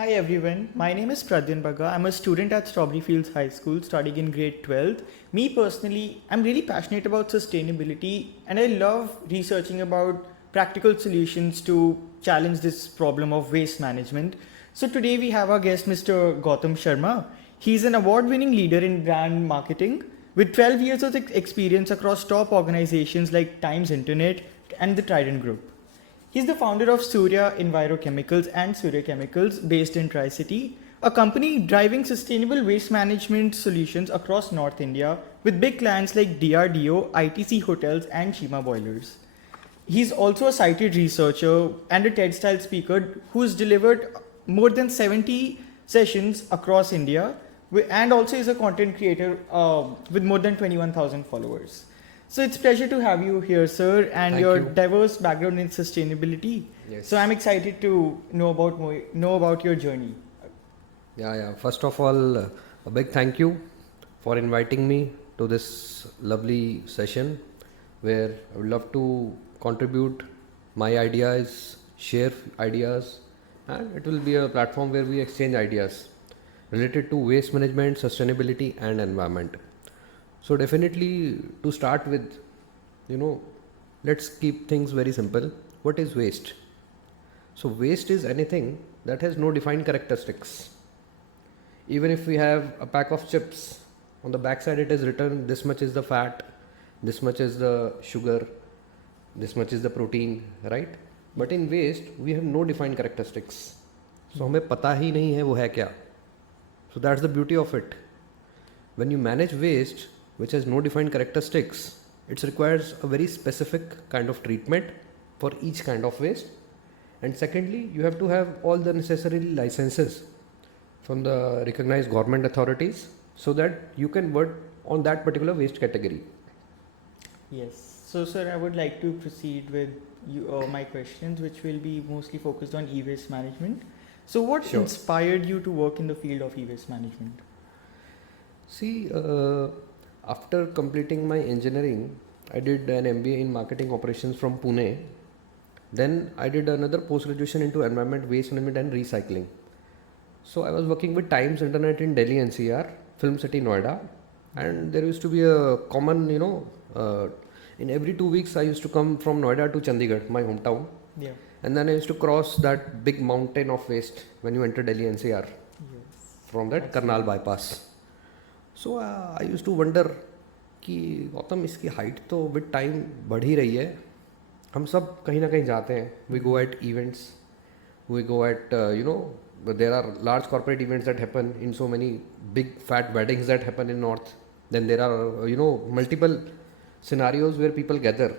Hi everyone, my name is Pradyun Bagga. I'm a student at Strawberry Fields High School studying in grade 12th. Me personally, I'm really passionate about sustainability and I love researching about practical solutions to challenge this problem of waste management. So today we have our guest Mr. Gautam Sharma. He's an award-winning leader in brand marketing with 12 years of experience across top organizations like Times Internet and the Trident Group. He's the founder of Suryas Chemicals and Suryas Chemicals based in Tri-City, a company driving sustainable waste management solutions across North India with big clients like DRDO, ITC Hotels and Shima Boilers. He's also a cited researcher and a TED-style speaker who's delivered more than 70 sessions across India and also is a content creator with more than 21,000 followers. So it's a pleasure to have you here, sir, and Thank your you. diverse background in sustainability. Yes. So I'm excited to know about your journey. Yeah. First of all, a big thank you for inviting me to this lovely session where I would love to contribute my ideas, share ideas, and it will be a platform where we exchange ideas related to waste management, sustainability, and environment. So definitely to start with, let's keep things very simple. What is waste? So waste is anything that has no defined characteristics. Even if we have a pack of chips, on the backside it is written this much is the fat, this much is the sugar, this much is the protein, right? But in waste we have no defined characteristics. So हमें पता ही नहीं है वो है क्या. So that's the beauty of it. When you manage waste which has no defined characteristics, it requires a very specific kind of treatment for each kind of waste. And secondly, you have to have all the necessary licenses from the recognized government authorities so that you can work on that particular waste category. Yes. So, sir, I would like to proceed with my questions, which will be mostly focused on e-waste management. So, what Sure. inspired you to work in the field of e-waste management? See, after completing my engineering, I did an MBA in marketing operations from Pune. Then I did another post-graduation into environment, waste management and recycling. So I was working with Times Internet in Delhi NCR, Film City Noida, and there used to be a common, in every 2 weeks I used to come from Noida to Chandigarh, my hometown. Yeah. And then I used to cross that big mountain of waste when you enter Delhi NCR Yes. from that Karnal bypass. So I used to wonder कि गौतम इसकी height तो with time बढ़ ही रही है. हम सब कहीं ना कहीं जाते हैं. We go at events, we go at there are large corporate events that happen in so many big fat weddings that happen in north. Then there are multiple scenarios where people gather,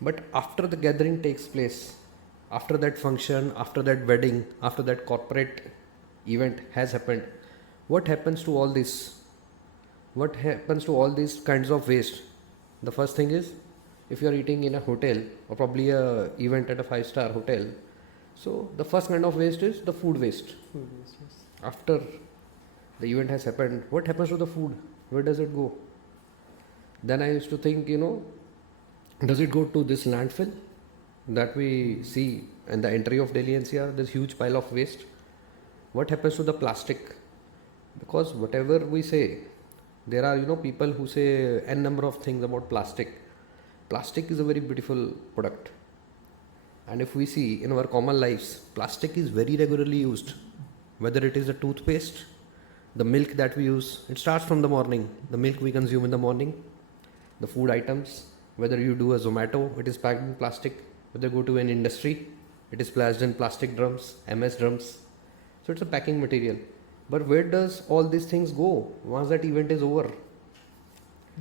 but after the gathering takes place, after that function, after that wedding, after that corporate event has happened, what happens to all this? What happens to all these kinds of waste? The first thing is, if you are eating in a hotel or probably a event at a 5-star hotel, so the first kind of waste is the food waste. Food waste, yes. After the event has happened, what happens to the food? Where does it go? Then I used to think, does it go to this landfill that we see in the entry of Delhi NCR? This huge pile of waste. What happens to the plastic? Because whatever we say, there are people who say n number of things about plastic. Plastic is a very beautiful product, and if we see in our common lives, plastic is very regularly used. Whether it is the toothpaste, the milk that we use, it starts from the morning. The milk we consume in the morning, the food items, whether you do a Zomato, it is packed in plastic. Whether you go to an industry, it is placed in plastic drums, MS drums. So it's a packing material. But where does all these things go once that event is over?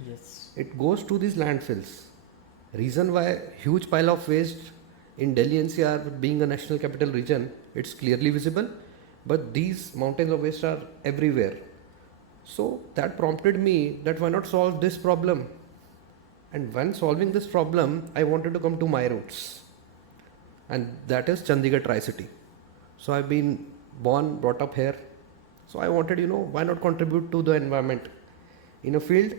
Yes. It goes to these landfills. Reason why huge pile of waste in Delhi NCR being a national capital region, it's clearly visible, but these mountains of waste are everywhere. So that prompted me that why not solve this problem? And when solving this problem, I wanted to come to my roots, and that is Chandigarh Tri-City. So I've been born, brought up here. So I wanted, why not contribute to the environment in a field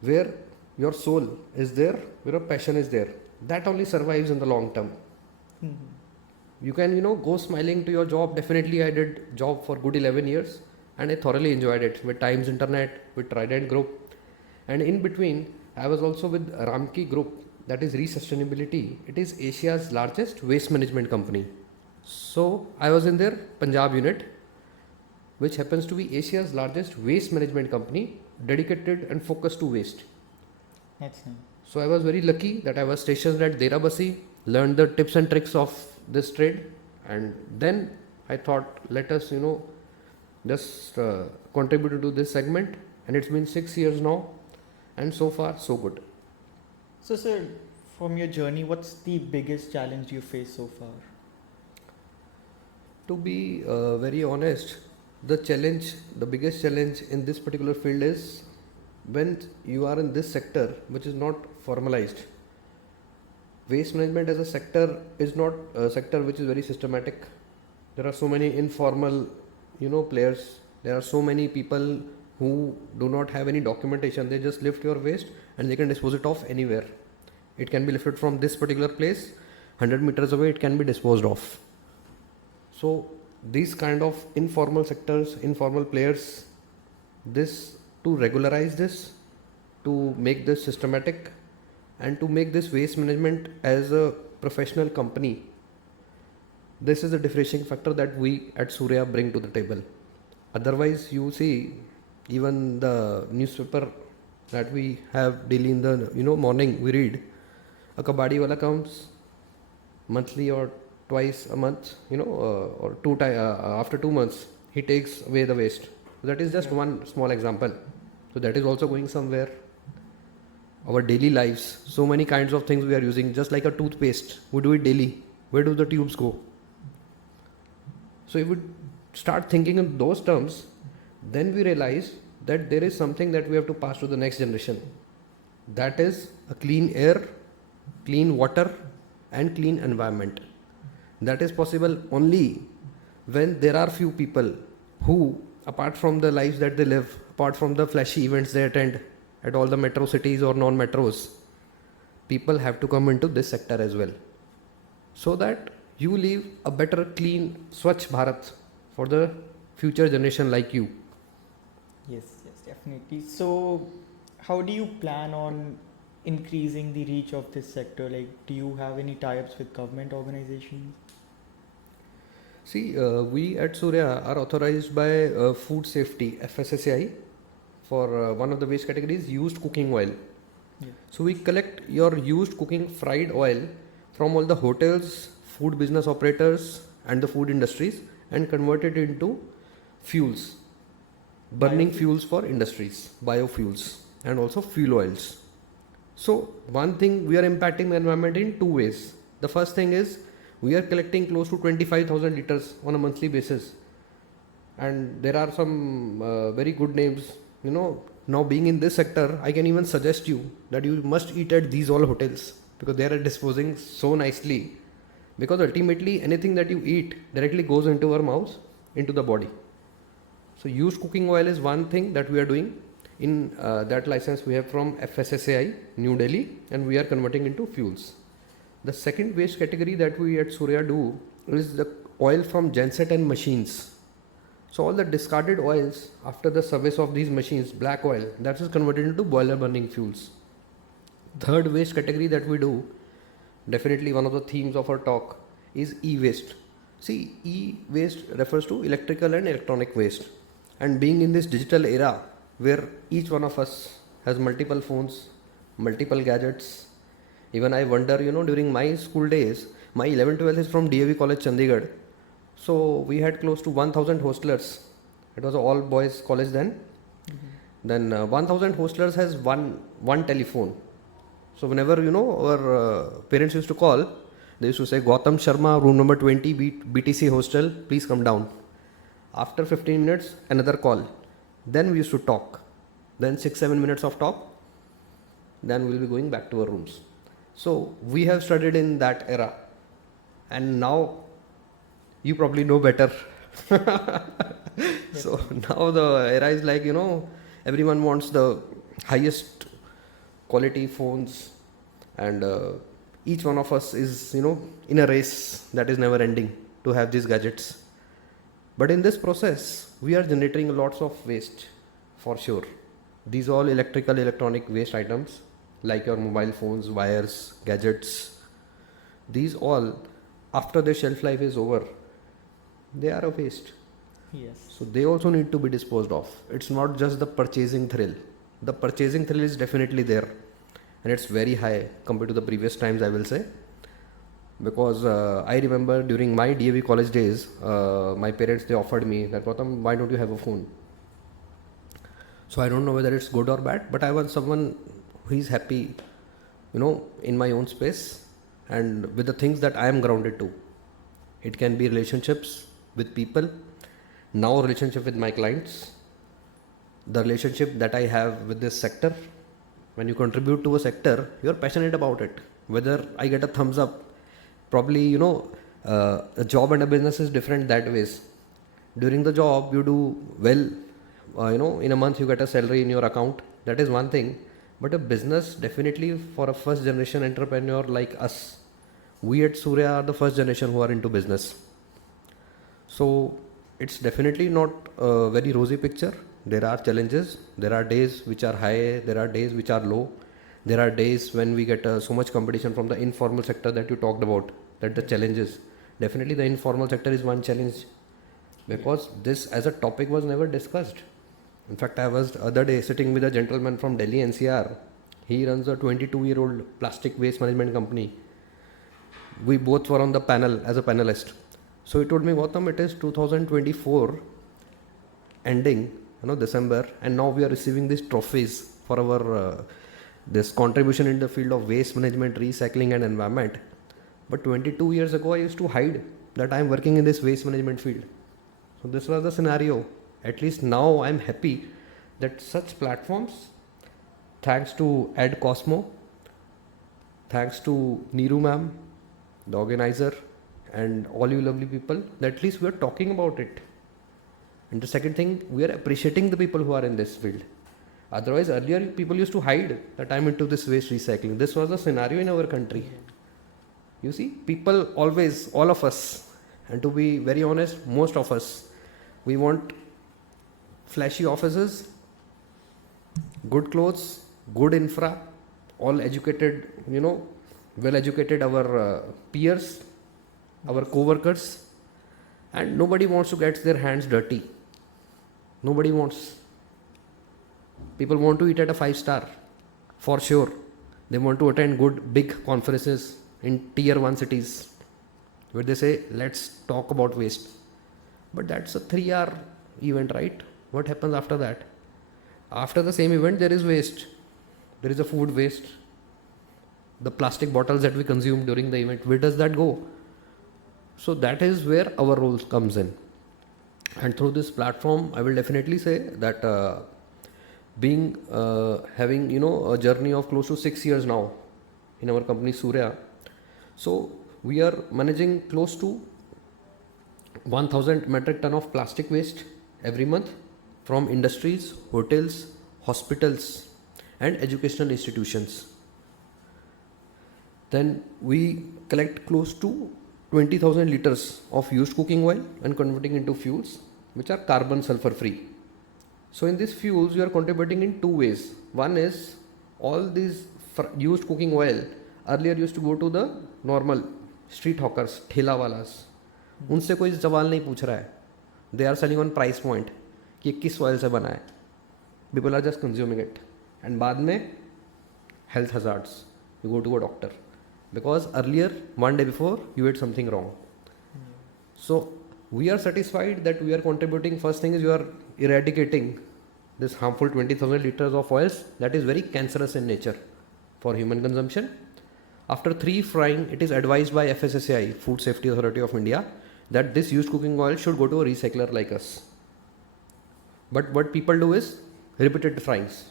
where your soul is there, where your passion is there. That only survives in the long term. Mhm. you can go smiling to your job. Definitely I did job for good 11 years and I thoroughly enjoyed it with Times Internet, with Trident Group, and in between I was also with Ramki Group, that is Re-Sustainability. It is Asia's largest waste management company. So I was in their Punjab unit, which happens to be Asia's largest waste management company, dedicated and focused to waste. That's nice. So I was very lucky that I was stationed at Derabasi, learned the tips and tricks of this trade, and then I thought, let us, just contribute to this segment. And it's been 6 years now, and so far so good. So, sir, from your journey, what's the biggest challenge you faced so far? To be very honest, the biggest challenge in this particular field is when you are in this sector, which is not formalized. Waste management as a sector is not a sector which is very systematic. There are so many informal, players. There are so many people who do not have any documentation. They just lift your waste and they can dispose it off anywhere. It can be lifted from this particular place, 100 meters away, it can be disposed of. So these kind of informal sectors, informal players, to regularize this, to make this systematic, and to make this waste management as a professional company, this is the differentiating factor that we at Surya bring to the table. Otherwise, you see, even the newspaper that we have daily in the morning, we read a kabadi wala comes monthly or twice a month, or after 2 months he takes away the waste. So that is just one small example. So that is also going somewhere. Our daily lives, so many kinds of things we are using, just like a toothpaste, we do it daily. Where do the tubes go? So if we start thinking in those terms, then we realize that there is something that we have to pass to the next generation. That is a clean air, clean water, and clean environment. That is possible only when there are few people who, apart from the lives that they live, apart from the flashy events they attend at all the metro cities or non-metros, people have to come into this sector as well, so that you leave a better, clean, Swachh Bharat for the future generation like you. Yes, definitely. So, how do you plan on increasing the reach of this sector? Like, do you have any tie-ups with government organizations? See, we at Surya are authorized by Food Safety, FSSAI, for one of the waste categories, used cooking oil. Yeah. So we collect your used cooking fried oil from all the hotels, food business operators and the food industries and convert it into fuels, burning fuels for industries, biofuels and also fuel oils. So one thing, we are impacting the environment in two ways. The first thing is we are collecting close to 25,000 liters on a monthly basis, and there are some very good names. Now being in this sector, I can even suggest you that you must eat at these all hotels because they are disposing so nicely, because ultimately anything that you eat directly goes into our mouths, into the body. So used cooking oil is one thing that we are doing. In that license we have from FSSAI, New Delhi, and we are converting into fuels. The second waste category that we at Surya do is the oil from genset and machines. So all the discarded oils after the service of these machines, black oil, that is converted into boiler burning fuels. Third waste category that we do, definitely one of the themes of our talk, is e-waste. See, e-waste refers to electrical and electronic waste. And being in this digital era where each one of us has multiple phones, multiple gadgets, even I wonder, during my school days, my 11th-12th is from DAV College, Chandigarh. So we had close to 1,000 hostelers. It was an all boys college then. Mm-hmm. Then 1,000 hostelers has one telephone. So whenever our parents used to call, they used to say, Gautam Sharma, room number 20, BTC hostel, please come down. After 15 minutes, another call. Then we used to talk. Then 6-7 minutes of talk. Then we'll be going back to our rooms. So we have studied in that era, and now you probably know better. So now the era is like, everyone wants the highest quality phones and Each one of us is, in a race that is never ending to have these gadgets. But in this process, we are generating lots of waste for sure. These all electronic waste items like your mobile phones, wires, gadgets, these all, after their shelf life is over, they are a waste. Yes. So they also need to be disposed of. It's not just the purchasing thrill. The purchasing thrill is definitely there, and it's very high compared to the previous times, I will say. Because I remember during my DAV college days, my parents, they offered me that, Gautam, why don't you have a phone? So I don't know whether it's good or bad, but I want someone who is happy, in my own space and with the things that I am grounded to. It can be relationships with people, now relationship with my clients, the relationship that I have with this sector. When you contribute to a sector, you're passionate about it. Whether I get a thumbs up, probably, a job and a business is different that ways. During the job, you do well, in a month you get a salary in your account. That is one thing. But a business, definitely for a first generation entrepreneur like us, we at Surya are the first generation who are into business. So it's definitely not a very rosy picture. There are challenges. There are days which are high. There are days which are low. There are days when we get so much competition from the informal sector that you talked about, that the challenges. Definitely the informal sector is one challenge, because this as a topic was never discussed. In fact, I was the other day sitting with a gentleman from Delhi NCR. He runs a 22-year-old plastic waste management company. We both were on the panel as a panelist. So he told me, Gautam, it is 2024 ending, December, and now we are receiving these trophies for our this contribution in the field of waste management, recycling and environment. But 22 years ago, I used to hide that I am working in this waste management field. So this was the scenario. At least now I am happy that such platforms, thanks to Ed Cosmo, thanks to Neeru ma'am, the organizer, and all you lovely people, that at least we are talking about it. And the second thing, we are appreciating the people who are in this field. Otherwise, earlier people used to hide that I'm into this waste recycling. This was the scenario in our country. You see, people always, all of us, and to be very honest, most of us, we want flashy offices, good clothes, good infra, all educated, well educated our peers, our co-workers, and nobody wants to get their hands dirty. Nobody wants. People want to eat at a 5-star, for sure. They want to attend good big conferences in tier 1 cities where they say, let's talk about waste. But that's a 3-hour event, right? What happens after that? After the same event, there is waste. There is a food waste. The plastic bottles that we consume during the event, where does that go? So that is where our role comes in. And through this platform, I will definitely say that having a journey of close to 6 years now in our company Surya, so we are managing close to 1000 metric ton of plastic waste every month from industries, hotels, hospitals and educational institutions. Then we collect close to 20,000 liters of used cooking oil and converting into fuels which are carbon sulfur free. So in these fuels, you are contributing in 2 ways. One is all these used cooking oil earlier used to go to the normal street hawkers, ठेला वालास. उनसे कोई सवाल नहीं पूछ रहा है. They are selling on price point कि किस oil से बना है. People are just consuming it. And बाद में health hazards. You go to a doctor. Because earlier, one day before, you ate something wrong. So we are satisfied that we are contributing. First thing is you are eradicating this harmful 20,000 liters of oils that is very cancerous in nature for human consumption. After 3 frying, it is advised by FSSAI, Food Safety Authority of India, that this used cooking oil should go to a recycler like us. But what people do is repeated fryings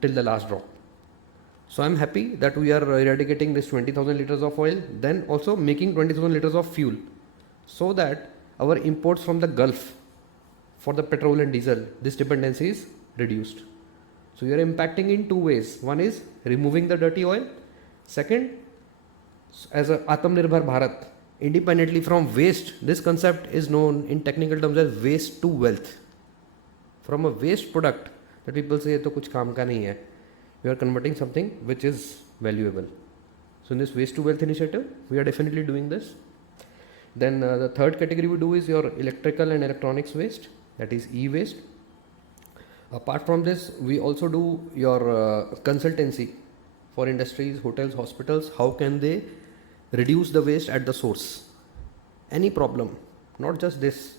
till the last drop. So I'm happy that we are eradicating this 20,000 liters of oil, then also making 20,000 liters of fuel, so that our imports from the Gulf for the petrol and diesel, this dependency is reduced. So you are impacting in 2 ways. One is removing the dirty oil. Second, As a Atmanirbhar Bharat, independently from waste, this concept is known in technical terms as waste to wealth. From a waste product that people say to kuch kaam ka nahi hai, we are converting something which is valuable. So in this waste to wealth initiative, we are definitely doing this. Then the third category we do is your electrical and electronics waste, that is e-waste. Apart from this, we also do your consultancy for industries, hotels, hospitals. How can they reduce the waste at the source? Any problem, not just this.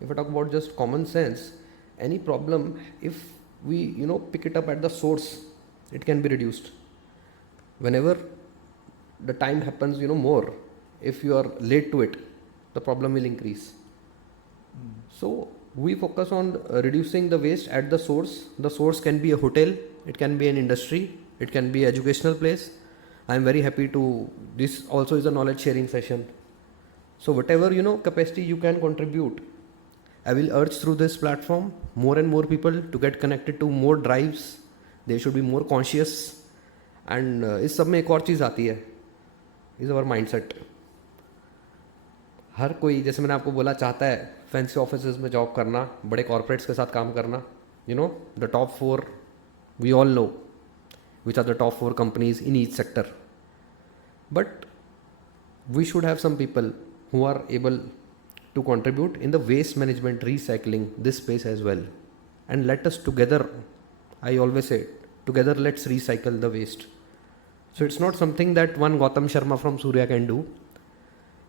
If I talk about just common sense, any problem, if we pick it up at the source, it can be reduced. Whenever the time happens, more, if you are late to it, the problem will increase. So we focus on reducing the waste at the source. The source can be a hotel, it can be an industry, it can be an educational place. I am very happy to, this also is a knowledge sharing session. So whatever capacity you can contribute, I will urge through this platform more and more people to get connected to more drives. They should be more conscious. And इस सब में एक और चीज़ आती है, is our mindset. हर कोई, जैसे मैंने आपको बोला, चाहता है फैंसी ऑफिस में जॉब करना, बड़े कॉर्पोरेट्स के साथ काम करना. The top 4, we all know which are the top 4 companies in each sector. But we should have some people who are able to contribute in the waste management, recycling, this space as well. And let us together, I always say, together let's recycle the waste. So it's not something that one Gautam Sharma from Surya can do.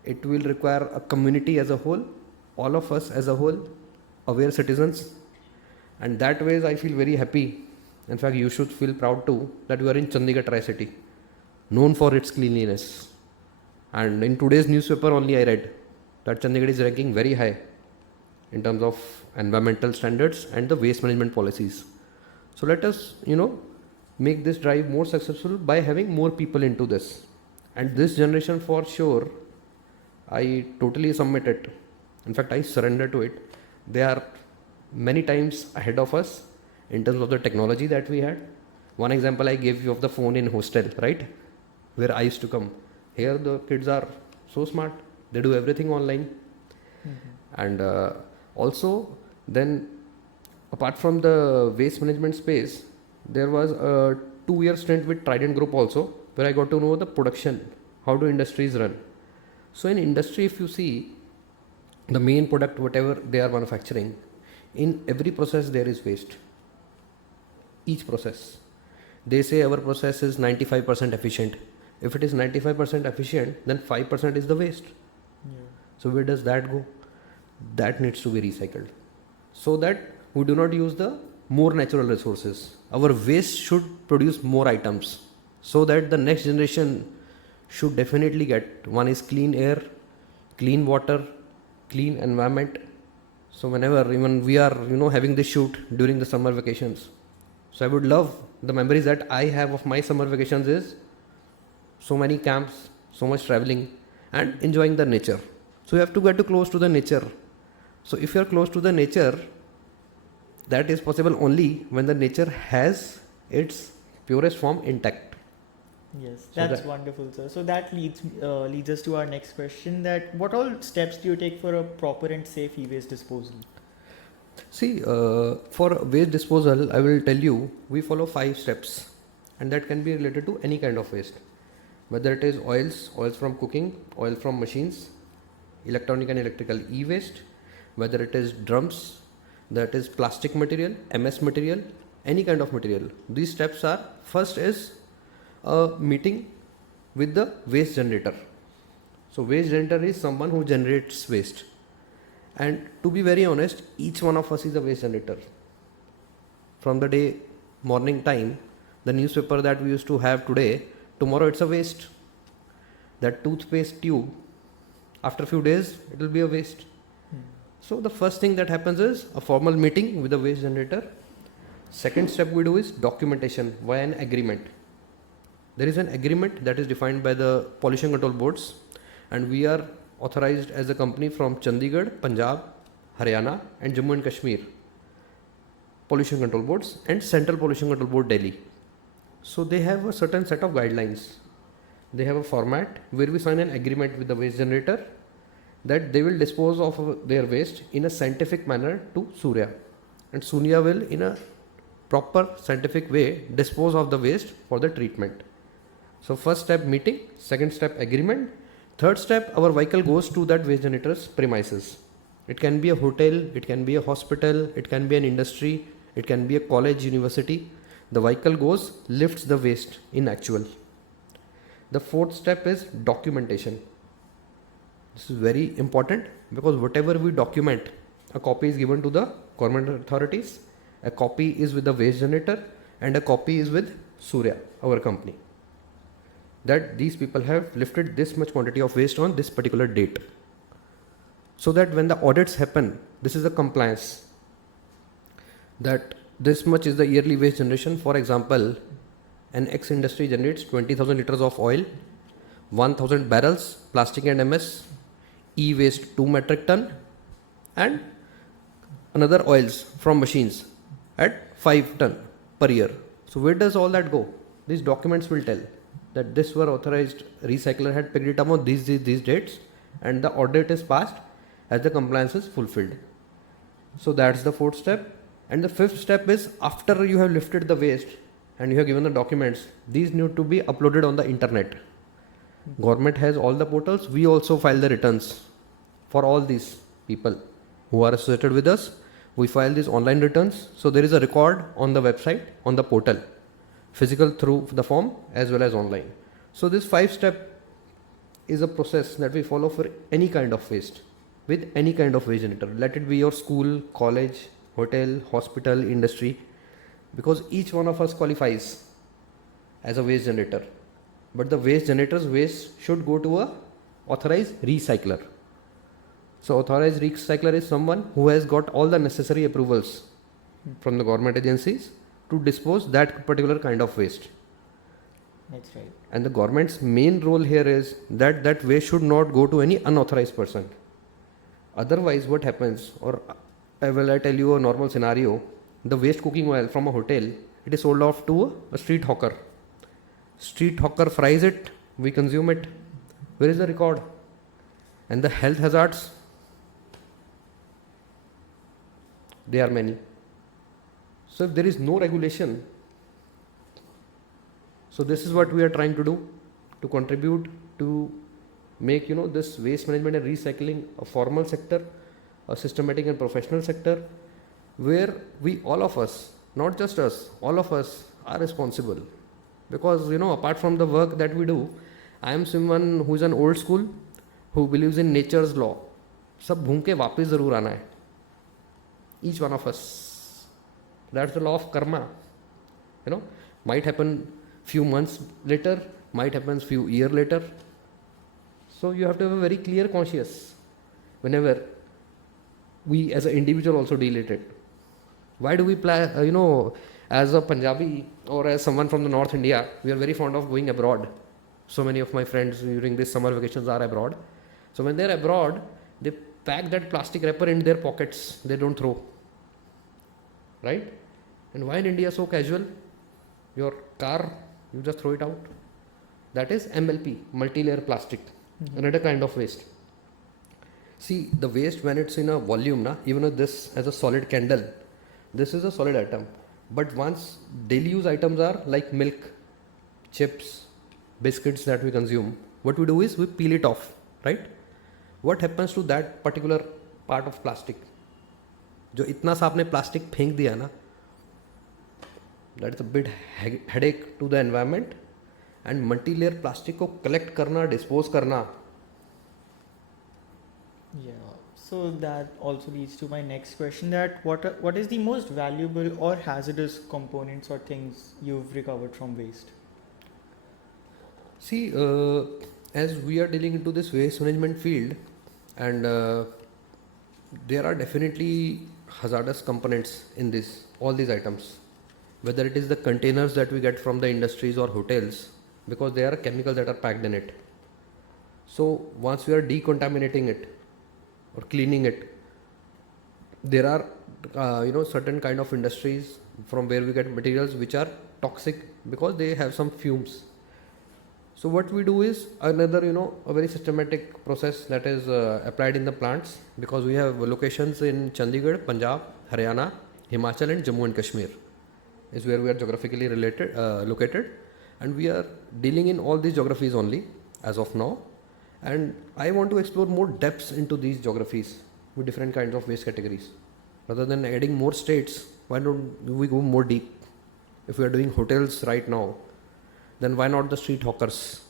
It will require a community as a whole, all of us as a whole, aware citizens. And that way I feel very happy. In fact, you should feel proud too that you are in Chandigarh Tri-City, known for its cleanliness. And in today's newspaper only I read that Chandigarh is ranking very high in terms of environmental standards and the waste management policies. So let us, make this drive more successful by having more people into this. And this generation, for sure, I totally submit it. In fact, I surrender to it. They are many times ahead of us in terms of the technology that we had. One example I gave you of the phone in hostel, right? Where I used to come. Here the kids are so smart. They do everything online. And also then, apart from the waste management space, there was a 2-year stint with Trident Group also, where I got to know the production, how do industries run. So in industry, if you see the main product, whatever they are manufacturing, in every process there is waste. Each process. They say our process is 95% efficient. If it is 95% efficient, then 5% is the waste. So where does that go? That needs to be recycled. So that we do not use the more natural resources. Our waste should produce more items. So that the next generation should definitely get, one is clean air, clean water, clean environment. So whenever even we are, having this shoot during the summer vacations. So I would love, the memories that I have of my summer vacations is so many camps, so much traveling and enjoying the nature. So you have to get too close to the nature. So if you are close to the nature, that is possible only when the nature has its purest form intact. Yes, that's wonderful, sir. So that leads us to our next question, that what all steps do you take for a proper and safe e-waste disposal? See, for waste disposal, I will tell you, we follow 5 steps, and that can be related to any kind of waste. Whether it is oils from cooking, oil from machines, electronic and electrical e-waste, whether it is drums, that is plastic material, MS material, any kind of material. These steps are, first is a meeting with the waste generator. So waste generator is someone who generates waste. And to be very honest, each one of us is a waste generator. From the day morning time, the newspaper that we used to have today, tomorrow it's a waste. That toothpaste tube, after a few days, it will be a waste. So the first thing that happens is a formal meeting with the waste generator. Second step we do is documentation via an agreement. There is an agreement that is defined by the pollution control boards, and we are authorized as a company from Chandigarh, Punjab, Haryana and Jammu and Kashmir pollution control boards and Central Pollution Control Board Delhi. So they have a certain set of guidelines they have a format where we sign an agreement with the waste generator that they will dispose of their waste in a scientific manner to Surya, and Surya will in a proper scientific way dispose of the waste for the treatment. So first step meeting, second step agreement, third step our vehicle goes to that waste generator's premises. It can be a hotel, it can be a hospital, it can be an industry, it can be a college, university. The vehicle goes, lifts the waste in actual. The fourth step is documentation. This is very important because whatever we document, a copy is given to the government authorities, a copy is with the waste generator, and a copy is with Surya, our company. That these people have lifted this much quantity of waste on this particular date. So that when the audits happen, this is a compliance. That this much is the yearly waste generation. For example, an X industry generates 20,000 liters of oil, 1,000 barrels, plastic and MS, e-waste 2 metric ton, and another oils from machines at 5 ton per year. So where does all that go? These documents will tell that this were authorized recycler had picked it up on these dates, and the audit is passed as the compliance is fulfilled. So that's the fourth step. And the fifth step is after you have lifted the waste and you have given the documents, these need to be uploaded on the internet. Government has all the portals. We also file the returns for all these people who are associated with us. We file these online returns. So there is a record on the website, on the portal, physical through the form as well as online. So this 5-step is a process that we follow for any kind of waste with any kind of waste generator. Let it be your school, college, hotel, hospital, industry, because each one of us qualifies as a waste generator. But the waste generator's waste should go to a authorized recycler. So authorized recycler is someone who has got all the necessary approvals from the government agencies to dispose that particular kind of waste. That's right. And the government's main role here is that that waste should not go to any unauthorized person. Otherwise, what happens, or I tell you a normal scenario, the waste cooking oil from a hotel, it is sold off to a street hawker. Street hawker fries it, we consume it. Where is the record? And the health hazards, they are many. So if there is no regulation, so this is what we are trying to do, to contribute to make this waste management and recycling a formal sector, a systematic and professional sector, where we all of us, not just us, all of us are responsible. Because apart from the work that we do, I am someone who is an old school, who believes in nature's law. सब घूम के वापस जरूर आना है. Each one of us. That's the law of karma. Might happen few months later, might happen few years later. So you have to have a very clear conscience whenever we as an individual also deal with it. Why do we as a Punjabi or as someone from the North India, we are very fond of going abroad. So many of my friends during this summer vacations are abroad. So when they're abroad, they pack that plastic wrapper in their pockets. They don't throw. Right? And why in India so casual? Your car, you just throw it out. That is MLP, multi-layer plastic. Another kind of waste. See, the waste when it's in a volume, even if this as a solid candle, this is a solid item. But once daily use items are like milk, chips, biscuits that we consume, what we do is we peel it off, right? What happens to that particular part of plastic? जो इतना सा आपने plastic फेंक दिया ना, that is a big headache to the environment. And multi-layer plastic को collect करना, dispose करना. Yeah. So that also leads to my next question: that what is the most valuable or hazardous components or things you've recovered from waste? See, as we are dealing into this waste management field, and there are definitely hazardous components in all these items, whether it is the containers that we get from the industries or hotels, because there are chemicals that are packed in it. So once we are decontaminating it or cleaning it, there are certain kind of industries from where we get materials which are toxic because they have some fumes. So what we do is another, a very systematic process that is applied in the plants, because we have locations in Chandigarh, Punjab, Haryana, Himachal and Jammu and Kashmir is where we are geographically located, and we are dealing in all these geographies only as of now. And I want to explore more depths into these geographies with different kinds of waste categories. Rather than adding more states, why don't we go more deep? If we are doing hotels right now, then why not the street hawkers?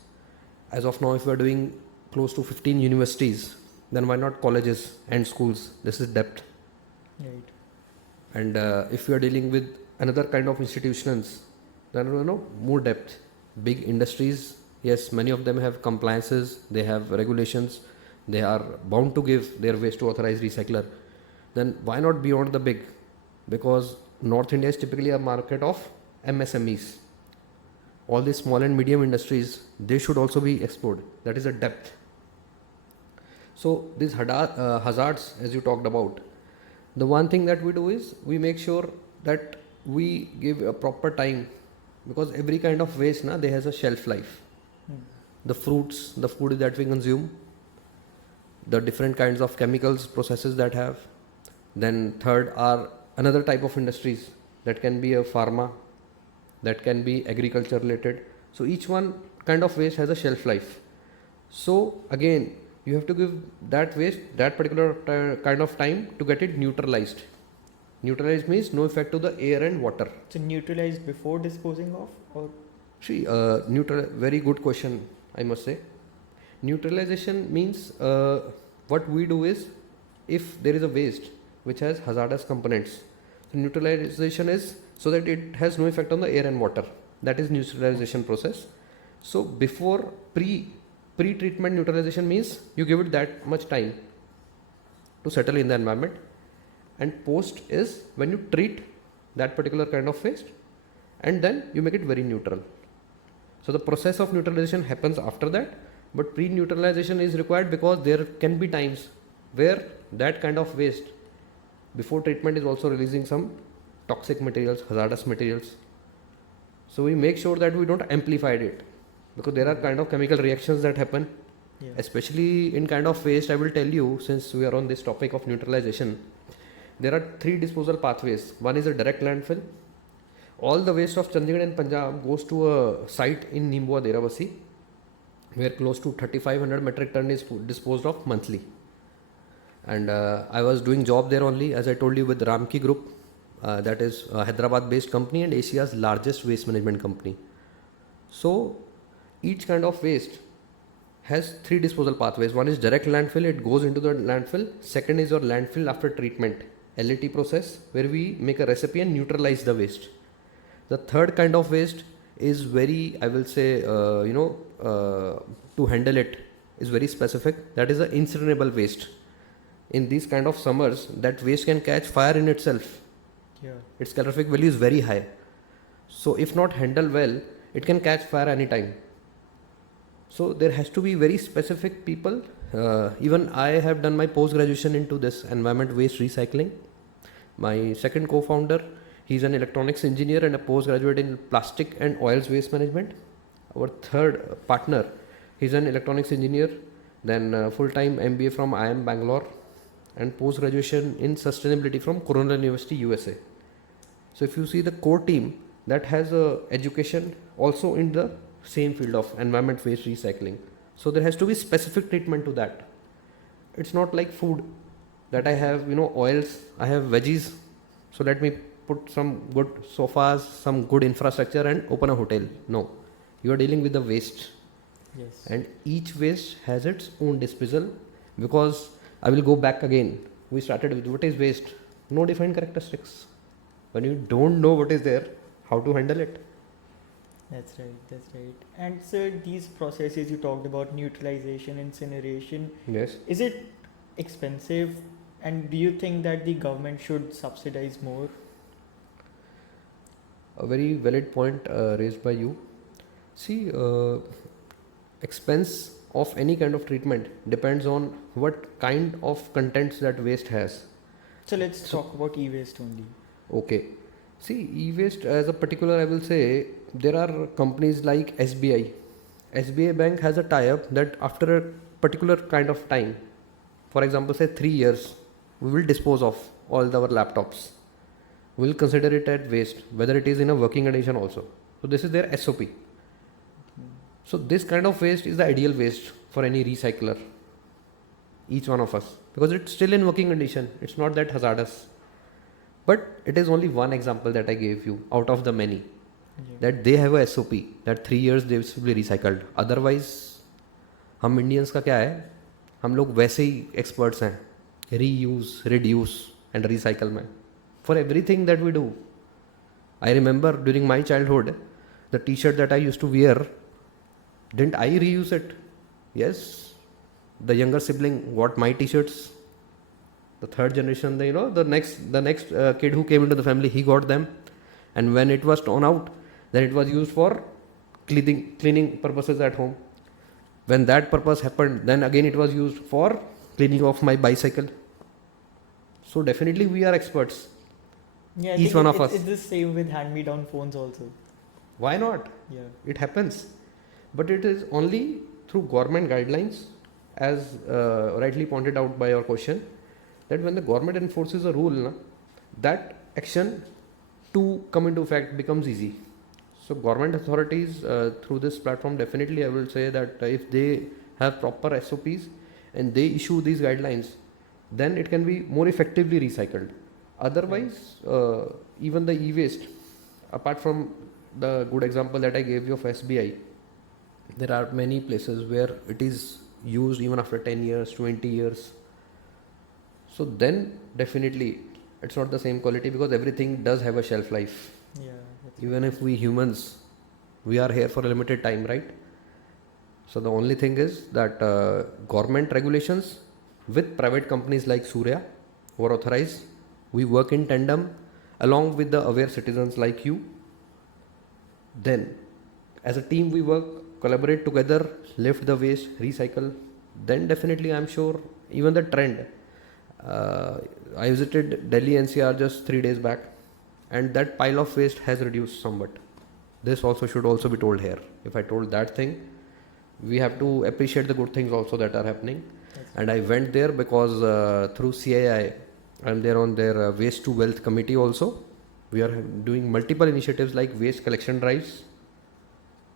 As of now, if we are doing close to 15 universities, then why not colleges and schools? This is depth. Right. And if we are dealing with another kind of institutions, then more depth. Big industries, yes, many of them have compliances, they have regulations, they are bound to give their waste to authorized recycler. Then why not beyond the big? Because North India is typically a market of MSMEs. All these small and medium industries, they should also be explored. That is a depth. So these hazards, as you talked about, the one thing that we do is we make sure that we give a proper time, because every kind of waste they has a shelf life. The fruits, the food that we consume, the different kinds of chemicals processes that have. Then third are another type of industries that can be a pharma, that can be agriculture related. So each one kind of waste has a shelf life. So again, you have to give that waste that particular kind of time to get it neutralized. Neutralized means no effect to the air and water. So neutralized before disposing of, or? See, very good question, I must say. Neutralization means what we do is, if there is a waste which has hazardous components, so neutralization is so that it has no effect on the air and water. That is neutralization process. So before pre-treatment neutralization means you give it that much time to settle in the environment, and post is when you treat that particular kind of waste and then you make it very neutral. So the process of neutralization happens after that, but pre-neutralization is required because there can be times where that kind of waste before treatment is also releasing some toxic materials, hazardous materials. So we make sure that we don't amplify it, because there are kind of chemical reactions that happen, especially in kind of waste. I will tell you, since we are on this topic of neutralization, there are 3 disposal pathways. One is a direct landfill. All the waste of Chandigarh and Punjab goes to a site in Nimbua Deravasi, where close to 3500 metric ton is disposed of monthly. And I was doing job there only, as I told you, with Ramki Group, that is a Hyderabad based company and Asia's largest waste management company. So each kind of waste has 3 disposal pathways. One is direct landfill, it goes into the landfill. Second is your landfill after treatment, LAT process, where we make a recipe and neutralize the waste. The third kind of waste is very, I will say, to handle it is very specific. That is the incinerable waste. In these kind of summers, that waste can catch fire in itself. Its calorific value is very high. So if not handled well, it can catch fire anytime. So there has to be very specific people. Even I have done my post-graduation into this environment waste recycling. My second co-founder, he's an electronics engineer and a postgraduate in plastic and oils waste management. Our third partner, he's an electronics engineer, then full-time MBA from IIM Bangalore, and post-graduation in sustainability from Cornell University, USA. So if you see the core team, that has education also in the same field of environment waste recycling. So there has to be specific treatment to that. It's not like food that I have, oils, I have veggies. So let me put some good sofas, some good infrastructure and open a hotel. No, you are dealing with the waste. Yes. And each waste has its own disposal, because I will go back again. We started with what is waste? No defined characteristics. When you don't know what is there, how to handle it? That's right. And sir, these processes you talked about, neutralization, incineration, Yes. is it expensive? And do you think that the government should subsidize more? A very valid point raised by you. See, expense of any kind of treatment depends on what kind of contents that waste has. So let's talk about e-waste only. Okay. See, e-waste as a particular, I will say, there are companies like SBI, SBI Bank has a tie-up that after a particular kind of time, for example, say 3 years, we will dispose of all our laptops. We will consider it as waste, whether it is in a working condition also. So this is their SOP. So this kind of waste is the ideal waste for any recycler, each one of us, because it's still in working condition. It's not that hazardous. But it is only one example that I gave you out of the many. That they have a SOP that 3 years they will be recycled. Otherwise, हम Indians का क्या है, हम लोग वैसे ही experts हैं reuse, reduce and recycle में for everything that we do. I remember during my childhood the T shirt that I used to wear, didn't I reuse it? Yes. The younger sibling got my t-shirts. The third generation, the next kid who came into the family, he got them. And when it was torn out, then it was used for cleaning purposes at home. When that purpose happened, then again it was used for cleaning of my bicycle. So definitely we are experts. Yeah, Each one of us. It's the same with hand-me-down phones also. Why not? Yeah. It happens. But it is only through government guidelines, as rightly pointed out by your question, that when the government enforces a rule, that action to come into effect becomes easy. So government authorities through this platform, definitely I will say that if they have proper SOPs and they issue these guidelines, then it can be more effectively recycled. Otherwise, even the e-waste, apart from the good example that I gave you of SBI, there are many places where it is used even after 10 years, 20 years. So then definitely it's not the same quality, because everything does have a shelf life. Yeah. Even if we humans, we are here for a limited time, right? So the only thing is that government regulations with private companies like Surya who are authorized, we work in tandem along with the aware citizens like you. Then as a team we work, collaborate together, lift the waste, recycle. Then definitely I'm sure even the trend, I visited Delhi NCR just 3 days back, and that pile of waste has reduced somewhat. This also should also be told here. If I told that thing, we have to appreciate the good things also that are happening. And I went there because through CII, I'm there on their waste to wealth committee also. We are doing multiple initiatives like waste collection drives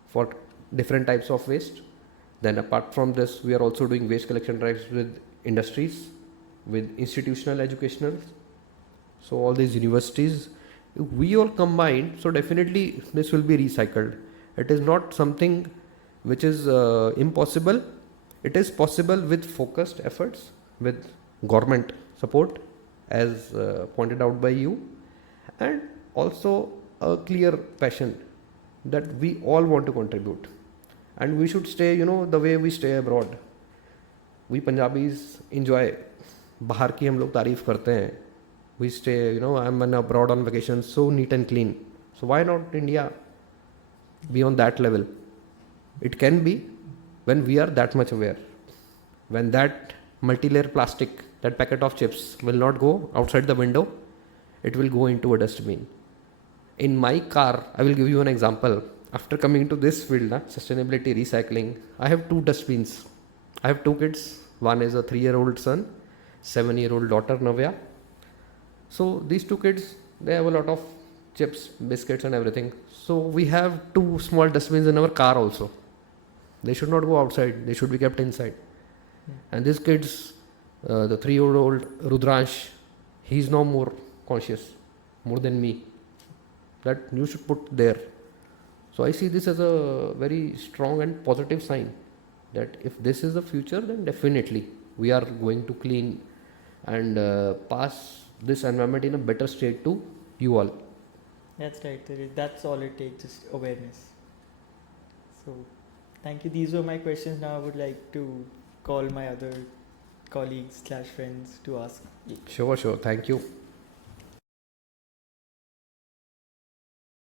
for different types of waste. Then apart from this, we are also doing waste collection drives with industries, with institutional educational. So all these universities, we all combined, so definitely this will be recycled. It is not something which is impossible. It is possible with focused efforts, with government support, as pointed out by you, and also a clear passion that we all want to contribute. And we should stay, the way we stay abroad. We Punjabis enjoy, bahar ki hum log tareef karte hain. We stay, I'm abroad on vacation, so neat and clean. So why not India be on that level? It can be when we are that much aware. When that multi-layer plastic, that packet of chips will not go outside the window, it will go into a dustbin. In my car, I will give you an example. After coming into this field, sustainability, recycling, I have 2 dustbins. I have 2 kids. One is a 3-year-old son, 7-year-old daughter Navya. So these 2 kids, they have a lot of chips, biscuits and everything. So we have 2 small dustbins in our car also. They should not go outside. They should be kept inside. And these kids, the 3-year-old Rudransh, he's now more conscious, more than me, that you should put there. So I see this as a very strong and positive sign that if this is the future, then definitely we are going to clean and pass this environment in a better state to you all. That's right. That's all it takes, just awareness. So thank you. These were my questions. Now I would like to call my other colleagues/friends to ask. Sure. Thank you.